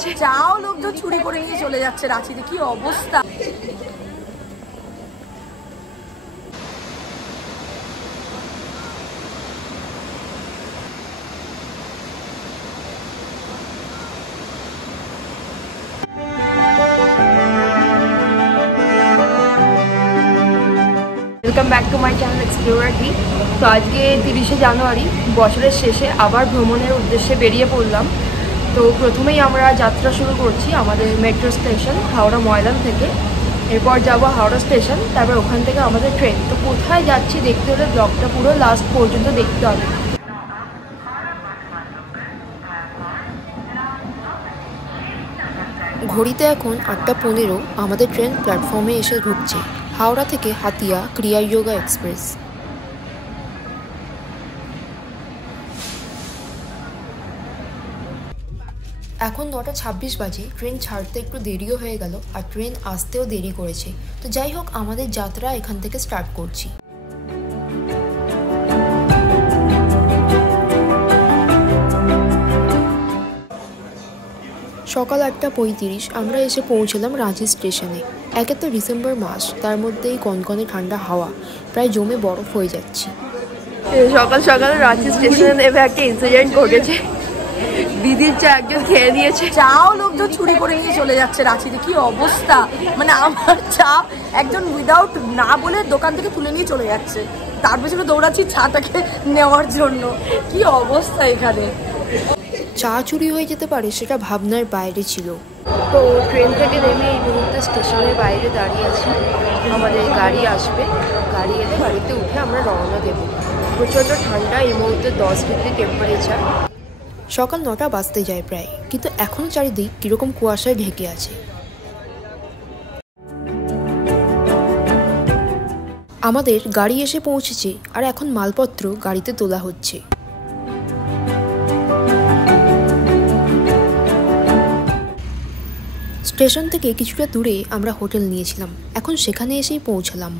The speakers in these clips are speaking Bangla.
গেছে, চাও লোকজন চুরি করে নিয়ে চলে যাচ্ছে। রাঁচিতে কি অবস্থা! Welcome back to my channel explorer টি। তো আজকে 30শে জানুয়ারি, বছরের শেষে আবার ভ্রমণের উদ্দেশ্যে বেরিয়ে পড়লাম। তো প্রথমেই আমরা যাত্রা শুরু করছি আমাদের মেট্রো স্টেশন হাওড়া ময়দান থেকে। এরপর যাব হাওড়া স্টেশন, তারপর ওখান থেকে আমাদের ট্রেন। তো কোথায় যাচ্ছি দেখতে হলে ব্লগটা পুরো লাস্ট পর্যন্ত দেখতে হবে। ঘড়িতে এখন 8:15, আমাদের ট্রেন প্ল্যাটফর্মে এসে ঢুকছে। হাওড়া থেকে হাতিয়া ক্রিয়া যোগা এক্সপ্রেস। এখন 9:26 বাজে। ট্রেন ছাড়তে একটু দেরিও হয়ে গেল, আর ট্রেন আসতেও দেরি করেছে। তো যাই হোক, আমাদের যাত্রা এখান থেকে স্টার্ট করছি। সকাল 8:35 আমরা এসে পৌঁছলাম রাঁচি স্টেশনে। একে তো ডিসেম্বর মাস, তার মধ্যেই কনকনে ঠান্ডা হাওয়া, প্রায় জমে বরফ হয়ে যাচ্ছে। সকাল সকাল রাঁচি স্টেশনে নেমে একটা ইনসিডেন্ট ঘটেছে। দিদির চা একজন খেয়ে নিয়েছে, চাও লোকজন চুরি করে নিয়ে চলে যাচ্ছে। রাঁচিতে কি অবস্থা! মানে আমার চা একজন উইদাউট না বলে দোকান থেকে তুলে নিয়ে চলে যাচ্ছে, তার পেছনে দৌড়াচ্ছি চাটাকে নেওয়ার জন্য। কি অবস্থা এখানে! চা চুরি হয়ে যেতে পারে সেটা ভাবনার বাইরে ছিল। তো ট্রেন থেকে নেমে এই মুহূর্তে স্টেশনের বাইরে দাঁড়িয়ে আছি। আমাদের গাড়ি আসবে, গাড়ি এলে গাড়িতে উঠে আমরা রওনা দেবো। প্রচণ্ড ঠান্ডা, এই মুহূর্তে 10 ডিগ্রি টেম্পারেচার। সকাল 9টা বাজতে যায় প্রায়, কিন্তু এখনও চারিদিক কীরকম কুয়াশায় ঢেকে আছে। আমাদের গাড়ি এসে পৌঁছেছে, আর এখন মালপত্র গাড়িতে তোলা হচ্ছে। স্টেশন থেকে কিছুটা দূরে আমরা হোটেল নিয়েছিলাম, এখন সেখানে এসেই পৌঁছলাম।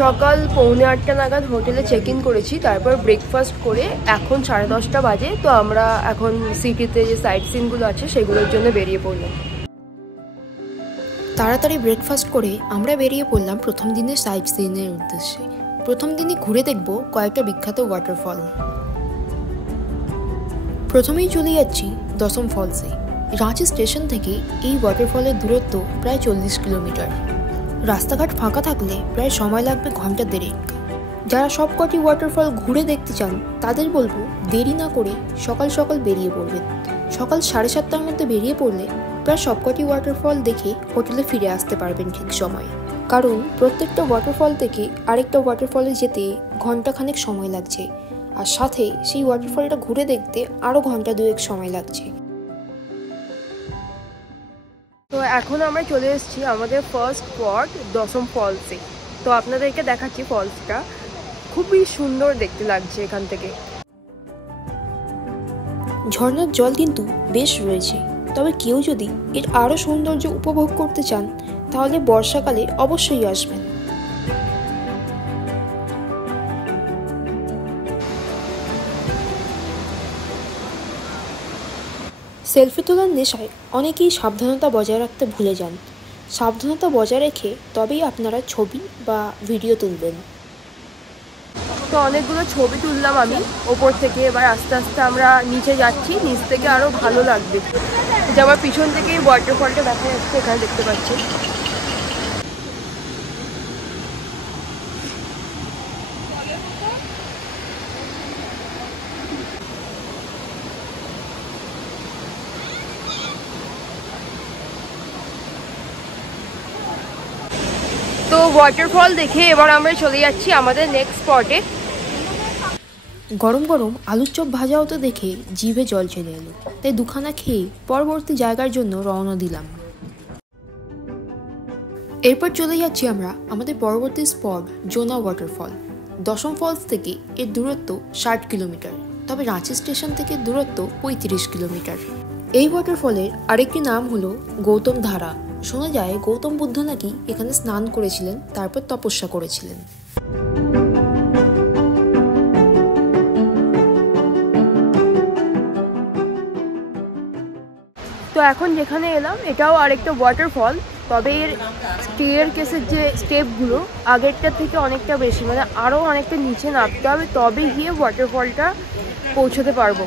সকাল 8:45 নাগাদ হোটেলে চেক ইন করেছি, তারপর ব্রেকফাস্ট করে এখন 10:30 বাজে। তো আমরা এখন সিটিতে যে সাইট সিনগুলো আছে সেগুলোর জন্য বেরিয়ে পড়লাম। তাড়াতাড়ি ব্রেকফাস্ট করে আমরা বেরিয়ে পড়লাম প্রথম দিনের সাইট সিনের উদ্দেশ্যে। প্রথম দিনই ঘুরে দেখব কয়েকটা বিখ্যাত ওয়াটারফল। প্রথমেই চলে যাচ্ছি দশম ফলসে। রাঁচি স্টেশন থেকে এই ওয়াটারফলের দূরত্ব প্রায় 40 কিলোমিটার। রাস্তাঘাট ফাঁকা থাকলে প্রায় সময় লাগবে ঘন্টা দেড়েক। যারা সবকটি ওয়াটারফল ঘুরে দেখতে চান তাদের বলবো দেরি না করে সকাল সকাল বেরিয়ে পড়বেন। সকাল 7:30টার মধ্যে বেরিয়ে পড়লে প্রায় সবকটি ওয়াটারফল দেখে হোটেলে ফিরে আসতে পারবেন ঠিক সময়ে। কারণ প্রত্যেকটা ওয়াটারফল থেকে আরেকটা ওয়াটারফলে যেতে ঘন্টাখানেক সময় লাগছে, আর সাথে সেই ওয়াটারফলটা ঘুরে দেখতে আরও ঘন্টা দুয়েক সময় লাগছে। তো এখন আমরা চলে এসেছি আমাদের ফার্স্ট স্পট দশম ফলসে। তো আপনাদেরকে দেখাচ্ছি ফলসটা, খুবই সুন্দর দেখতে লাগছে এখান থেকে। ঝর্ণার জল কিন্তু বেশ রয়েছে, তবে কেউ যদি এর আরও সৌন্দর্য উপভোগ করতে চান তাহলে বর্ষাকালে অবশ্যই আসবেন। সেলফি তোলার নেশায় অনেকেই সাবধানতা বজায় রাখতে ভুলে যান। সাবধানতা বজায় রেখে তবেই আপনারা ছবি বা ভিডিও তুলবেন। তো অনেকগুলো ছবি তুললাম আমি ওপর থেকে। এবার আস্তে আস্তে আমরা নিচে যাচ্ছি, নিচ থেকে আরও ভালো লাগবে। যে আমার পিছন থেকে ওয়াটারফলটা দেখা যাচ্ছে, এখানে দেখতে পাচ্ছি। তো ওয়াটারফল দেখে এবার আমরা চলে যাচ্ছি আমাদের নেক্সট স্পটে। গরম গরম আলুর চপ ভাজাও তো দেখে জিভে জল চলে এলো, তাই দুখানা খেয়ে পরবর্তী জায়গার জন্য রওনা দিলাম। এরপর চলে যাচ্ছি আমরা আমাদের পরবর্তী স্পট জোনা ওয়াটারফল। দশম ফলস থেকে এর দূরত্ব 60 কিলোমিটার, তবে রাঁচি স্টেশন থেকে দূরত্ব 35 কিলোমিটার। এই ওয়াটারফলের আরেকটি নাম হলো গৌতম ধারা। শোনা যায় গৌতম বুদ্ধ নাকি এখানে স্নান করেছিলেন, তারপর তপস্যা করেছিলেন। তো এখন যেখানে এলাম এটাও আরেকটা ওয়াটারফল, তবে এর স্টেয়ার কেসের যে স্টেপগুলো আগেরটার থেকে অনেকটা বেশি, মানে আরও অনেকটা নিচে নামতে হবে তবে গিয়ে ওয়াটারফলটা পৌঁছতে পারবো।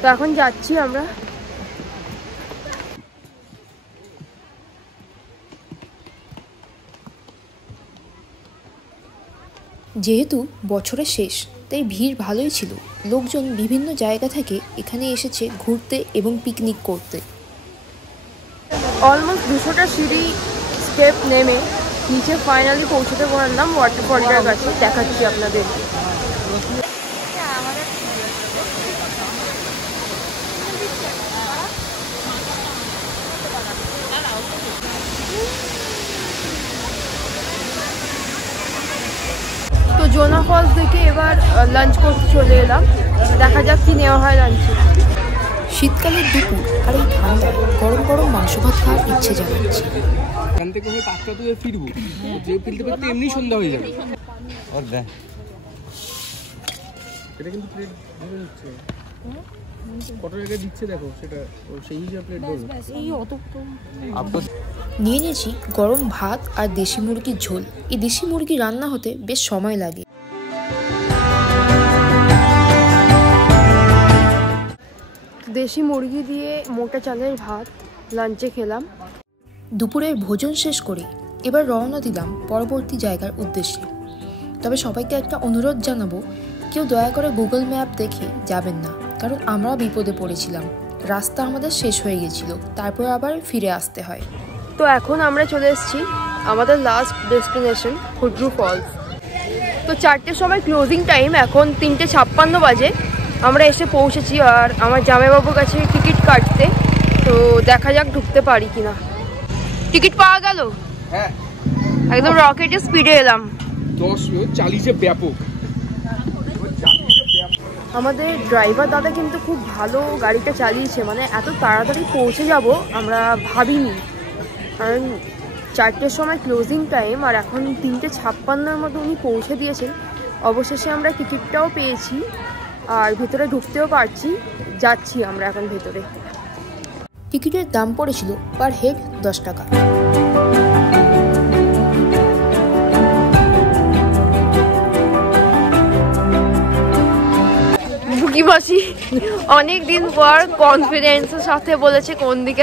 তো এখন যাচ্ছি আমরা। যেহেতু বছরের শেষ তাই ভিড় ভালোই ছিল, লোকজন বিভিন্ন জায়গা থেকে এখানে এসেছে ঘুরতে এবং পিকনিক করতে। অলমোস্ট 200টা সিঁড়ি স্টেপ নেমে নিচে ফাইনালি পৌঁছতে পারলাম ওয়াটারফলটার কাছে, দেখাচ্ছি আপনাদের। তো জোনা ফলস দেখে এবার লাঞ্চ করতে চলে এলাম, দেখা যাক কি নেওয়া হয় লাঞ্চে। শীতকালের দুপুর আর এই ঠান্ডায় গরম গরম মাংস ভাত খাওয়ার ইচ্ছে জানাচ্ছে। এখান থেকে হয় 5টা তো ফিরবো, যে ফিরতে ফিরতে এমনি সন্ধ্যা হয়ে যাবে। এটা কিন্তু প্লেট ধরে নিচ্ছে, কত জায়গায় দিচ্ছে দেখো, সেটা সেই হিসাবে প্লেট ধরবে। নিয়ে নিয়েছি গরম ভাত আর দেশি মুরগির ঝোল। এই দেশি মুরগি রান্না হতে বেশ সময় লাগে। দেশি মুরগি দিয়ে মোটা চালের ভাত লাঞ্চে খেলাম। দুপুরের ভোজন শেষ করে এবার রওনা দিলাম পরবর্তী জায়গার উদ্দেশ্যে। তবে সবাইকে একটা অনুরোধ জানাবো, কেউ দয়া করে গুগল ম্যাপ দেখে যাবেন না, কারণ আমরা বিপদে পড়েছিলাম। রাস্তা আমাদের শেষ হয়ে গেছিল, তারপর আবার ফিরে আসতে হয়। তো এখন আমরা চলে এসেছি আমাদের লাস্ট ডেস্টিনেশন হুড্রু ফলস। তো 4টের সময় ক্লোজিং টাইম, এখন 3:56 বাজে। আমরা এসে পৌঁছেছি আর আমার জামাইবাবুর কাছে টিকিট কাটতে, তো দেখা যাক ঢুকতে পারি কিনা। টিকিট পাওয়া গেল, হ্যাঁ একদম রকেটের স্পিডে এলাম। 10 ব্যাপক। আমাদের ড্রাইভার দাদা কিন্তু খুব ভালো গাড়িটা চালিয়েছে, মানে এত তাড়াতাড়ি পৌঁছে যাব আমরা ভাবিনি, কারণ 4টের সময় ক্লোজিং টাইম আর এখন 3:56 মতো উনি পৌঁছে দিয়েছেন। অবশেষে আমরা টিকিটটাও পেয়েছি আর ভেতরে ঢুকতেও পারছি। যাচ্ছি আমরা এখন ভেতরে। টিকিটের দাম পড়েছিল পার হেড 10 টাকা। বুকিবাসী অনেকদিন পর কনফিডেন্সের সাথে বলেছে কোন দিকে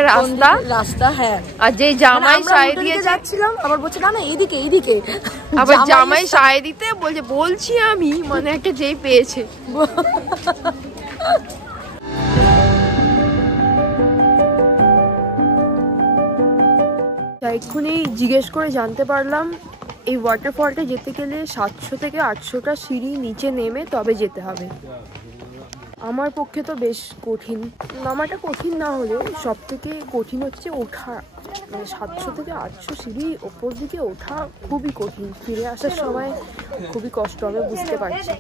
রাস্তা। হ্যাঁ, আর যে জামাই সায় দিয়ে যাচ্ছিলাম আবার বলছে না এইদিকে এইদিকে, আবার জামাই সায় দিতে বলছি আমি, মানে একটা যেই পেয়েছে। এক্ষুনি জিজ্ঞেস করে জানতে পারলাম এই ওয়াটারফলটা যেতে গেলে 700 থেকে 800টা সিঁড়ি নিচে নেমে তবে যেতে হবে। আমার পক্ষে তো বেশ কঠিন, নামাটা কঠিন না হলেও সব থেকে কঠিন হচ্ছে ওঠা, মানে 700 থেকে 800 সিঁড়ি ওপর দিকে ওঠা খুবই কঠিন। ফিরে আসার সময় খুবই কষ্ট হবে, বুঝতে পারছি।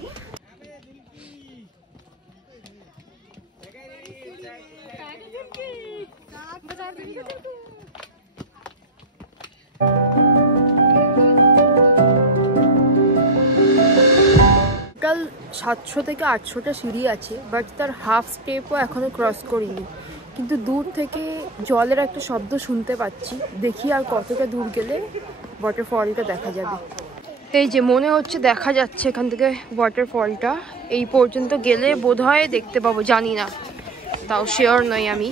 টোটাল 700 থেকে 800টা সিঁড়ি আছে, বাট তার হাফ স্টেপও এখনো ক্রস করিনি। কিন্তু দূর থেকে জলের একটা শব্দ শুনতে পাচ্ছি, দেখি আর কতটা দূর গেলে ওয়াটারফলটা দেখা যাবে। এই যে মনে হচ্ছে দেখা যাচ্ছে এখান থেকে ওয়াটারফলটা, এই পর্যন্ত গেলে বোধহয় দেখতে পাবো, জানি না, তাও শিওর নই আমি।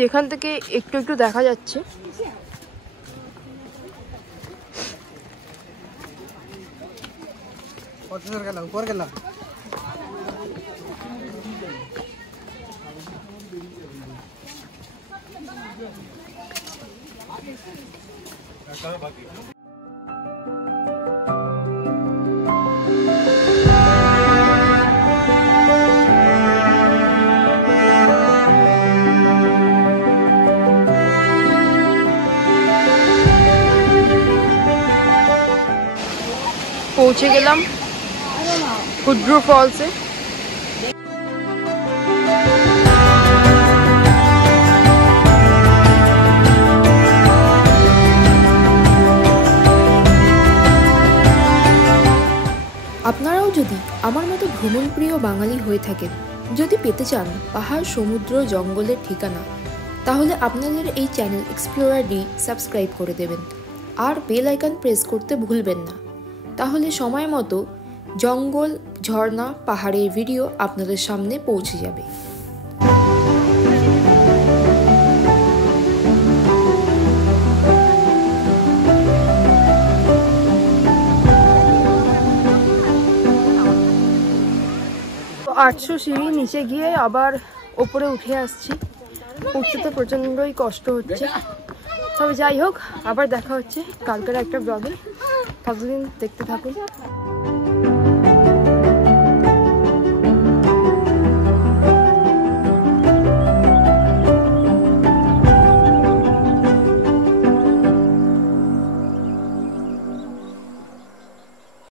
যেখান থেকে একটু একটু দেখা যাচ্ছে। পৌঁছে গেলাম হুড্রু ফলসে। ভ্রমণপ্রিয় বাঙালি হয়ে থাকেন, যদি পেতে চান পাহাড়, সমুদ্র, জঙ্গলের ঠিকানা, তাহলে আপনাদের এই চ্যানেল এক্সপ্লোরার ডি সাবস্ক্রাইব করে দেবেন আর বেল আইকন প্রেস করতে ভুলবেন না। তাহলে সময় মতো জঙ্গল, ঝর্ণা, পাহাড়ের ভিডিও আপনাদের সামনে পৌঁছে যাবে। তো 800 সিঁড়ি নিচে গিয়ে আবার ওপরে উঠে আসছি। উঠতে তো প্রচণ্ডই কষ্ট হচ্ছে, তবে যাই হোক, আবার দেখা হচ্ছে কালকের একটা ব্লগে। ততদিন দেখতে থাকুন।